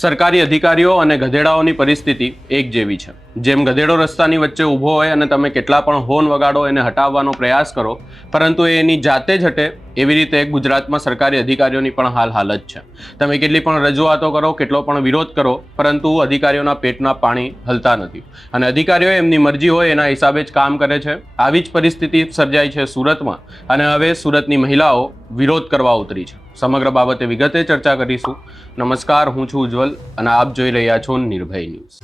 સરકારી અધિકારીઓ અને ગધેડાઓની પરિસ્થિતિ એક જેવી છે। જેમ ગધેડો રસ્તાની વચ્ચે ઊભો હોય અને તમે કેટલા પણ હોર્ન વગાડો એને હટાવવાનો પ્રયાસ કરો પરંતુ એ એની જાતે જ હટે, એવી રીતે ગુજરાતમાં સરકારી અધિકારીઓની પણ હાલત છે। તમે કેટલી પણ રજૂઆતો કરો, કેટલો પણ વિરોધ કરો, પરંતુ અધિકારીઓના પેટના પાણી હલતા નથી અને અધિકારીઓ એમની મરજી હોય એના હિસાબે જ કામ કરે છે। આવી જ પરિસ્થિતિ સર્જાઈ છે સુરતમાં અને હવે સુરતની મહિલાઓ વિરોધ કરવા ઉતરી છે। સમગ્ર બાબતે વિગતે ચર્ચા કરીશું। નમસ્કાર, હું છું ઉજ્જવલ અને આપ જોઈ રહ્યા છો નિર્ભય ન્યૂઝ।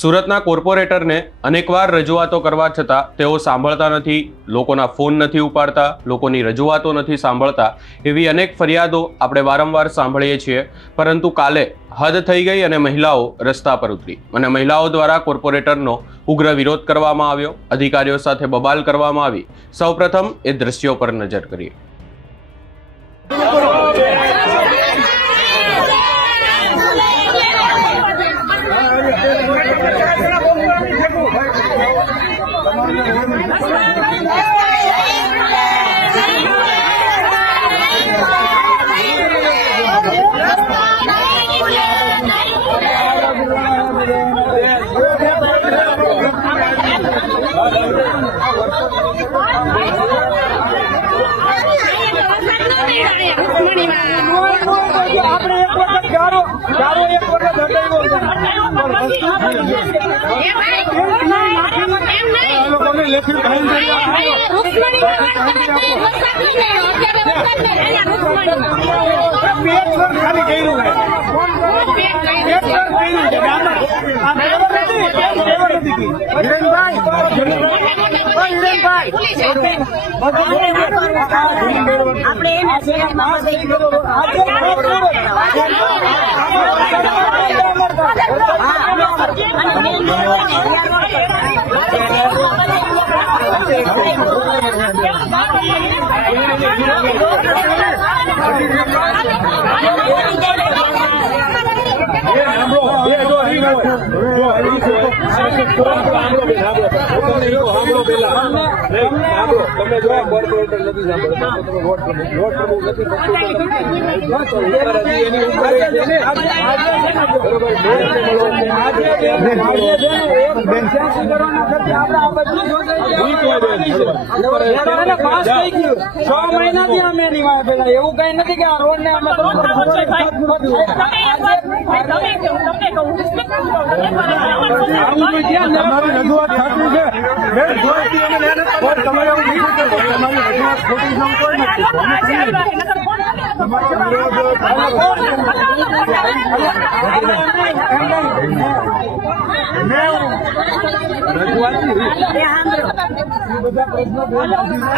સુરતના કોર્પોરેટરને અનેકવાર રજૂઆતો કરવા છતાં તેઓ સાંભળતા નથી, લોકોના ફોન નથી ઉપાડતા, લોકોની રજૂઆતો નથી સાંભળતા, એવી અનેક ફરિયાદો આપણે વારંવાર સાંભળીએ છીએ। પરંતુ કાલે હદ થઈ ગઈ અને મહિલાઓ રસ્તા પર ઉતરી અને મહિલાઓ દ્વારા કોર્પોરેટરનો ઉગ્ર વિરોધ કરવામાં આવ્યો, અધિકારીઓ સાથે બબાલ કરવામાં આવી। સૌપ્રથમ એ દ્રશ્યો પર નજર કરીએ।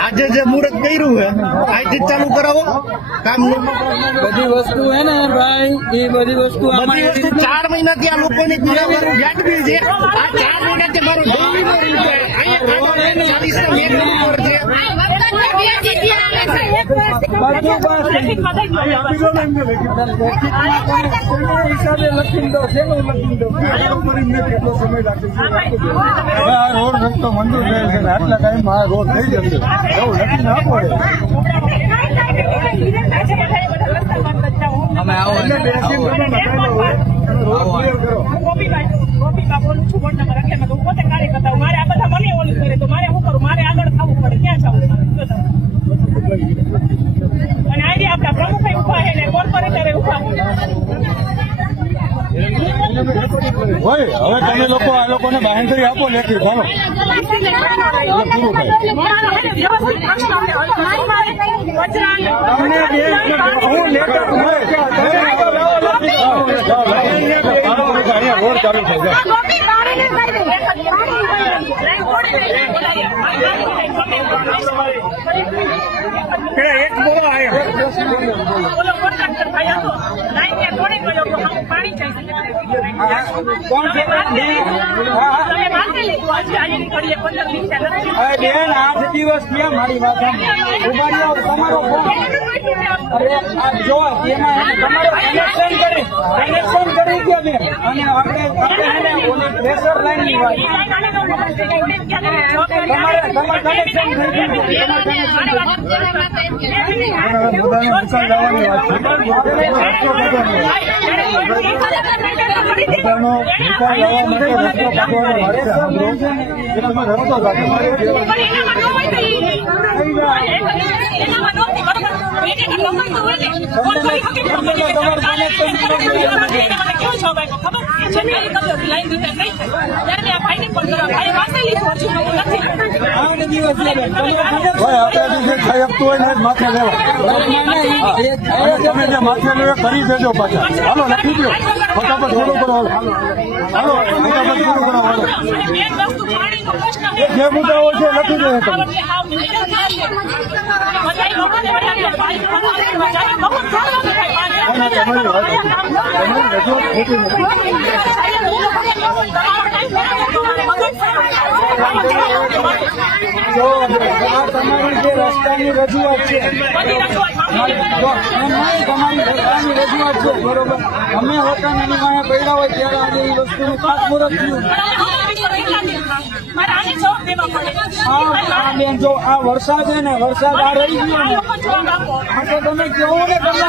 आज जे मुहूर्त કર્યું है आज चालू करावो काम बधी वस्तु है ने भाई, ये बधी वस्तु 4 महीना થી આ લોકોની વ્યાજબી છે। આ 4 મહિના થી મારો ડેલી નો રૂપિયો અહીંયા हिसाबे लखी दो रोड रस्तो मंजूर थे आटला टाइम रोड थी जશે એવું લખીને આપો। અમે આવો મારે આ બધા મને ઓલું કરે તો મારે શું કરું? મારે આગળ થવું પડે, ક્યાં જવું? અને આજે આપણા પ્રમુખ ઉભા છે ને કોર્પોરેટરે ઉભા હોય। હવે તમે લોકો આ લોકોને બાહેંધરી આપો લેખી બોલો પૂરું થાય। રોડ ચાલુ થઈ જાય। એક બોલો આવ્યો પાણી જાય કોણ છે? તમે માથે લીધું આજે આજની ઘડીએ 15 દિવસ નથી અરે બેન 8 દિવસ થયા મારી વાત ઉભા રહ્યો તમારો ફોન અરે આ જો એમાં તમારો કનેક્શન કરી ગયો બેન અને આપણે એને ઓલી પ્રેશર લાઈન ની વાત તમારે કનેક્શન થઈ ગયું માથે લેવા તમે જે માથે લેવા કરી દેજો પાછા હાલો લખી દો ફટાફટ પૂરું કરો હાલો ફટાફટ પૂરું કરો હાલો જે મુદ્દાઓ છે લખી દો તમે તમારી જે રસ્તાની રજૂઆત છે તમારી રસ્તાની રજૂઆત છે બરોબર અમે હોતા નાની માયા પડ્યા હોય ત્યારે આજે એ વસ્તુનું ખાસ મુહૂર્ત થયું હા બેન જો આ વરસાદ છે ને વરસાદ આ રહી ગયો ને આ તો તમે કેવો ને તમને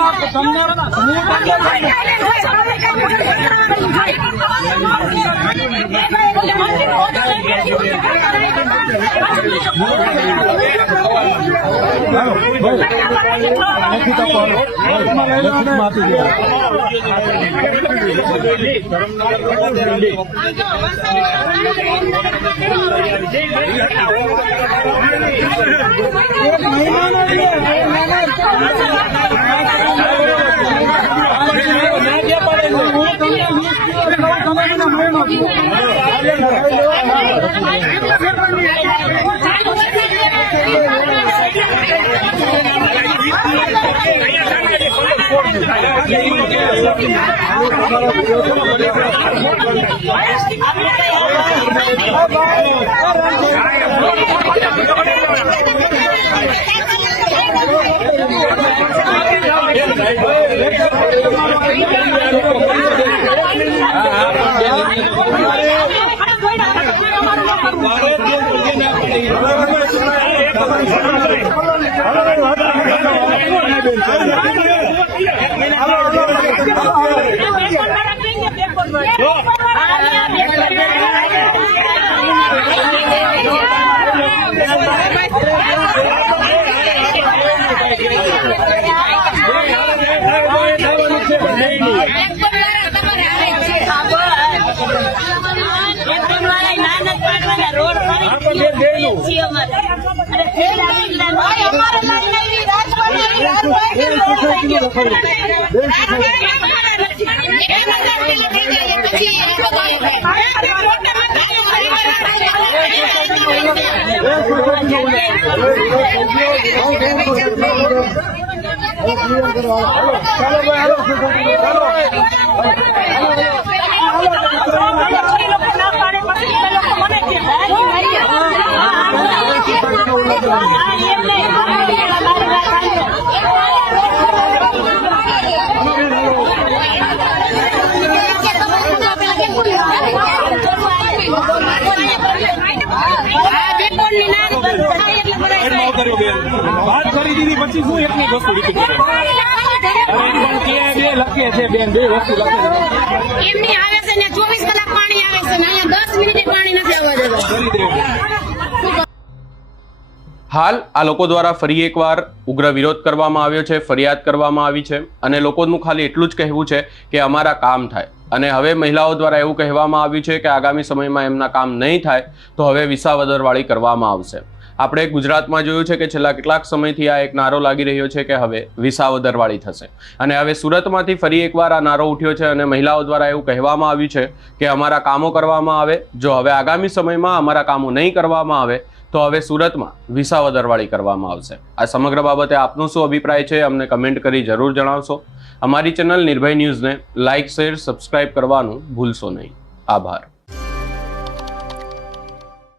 વાત કરી દીધી પછી શું એટલી વસ્તુ લખીએ છે બેન બે વસ્તુ લખે એમની આવે છે ને 24 કલાક પાણી આવે છે ને અહીંયા 10 મિનિટે પાણી નથી આવવા દેતા. હાલ આ લોકો દ્વારા ફરી એકવાર ઉગ્ર વિરોધ કરવામાં આવ્યો છે, ફરિયાદ કરવામાં આવી છે અને લોકોનું ખાલી એટલું જ કહેવું છે કે અમારા કામ થાય. અને હવે મહિલાઓ દ્વારા એવું કહેવામાં આવ્યું છે કે આગામી સમયમાં એમના કામ નહીં થાય તો હવે વિસાવદરવાળી કરવામાં આવશે. આપણે ગુજરાતમાં જોયું છે કે છેલ્લા કેટલાક સમયથી આ એક નારો લાગી રહ્યો છે કે હવે વિસાવદરવાળી થશે અને હવે સુરતમાંથી ફરી એકવાર આ નારો ઉઠ્યો છે અને મહિલાઓ દ્વારા એવું કહેવામાં આવ્યું છે કે અમારા કામો કરવામાં આવે. જો હવે આગામી સમયમાં અમારા કામો નહીં કરવામાં આવે તો હવે સુરતમાં વિસાવદરવાળી કરવામાં આવશે. આ સમગ્ર બાબતે આપનો શું અભિપ્રાય છે અમને કમેન્ટ કરી જરૂર જણાવશો. અમારી ચેનલ નિર્ભય ન્યૂઝને લાઇક, શેર, સબસ્ક્રાઇબ કરવાનું ભૂલશો નહીં. આભાર.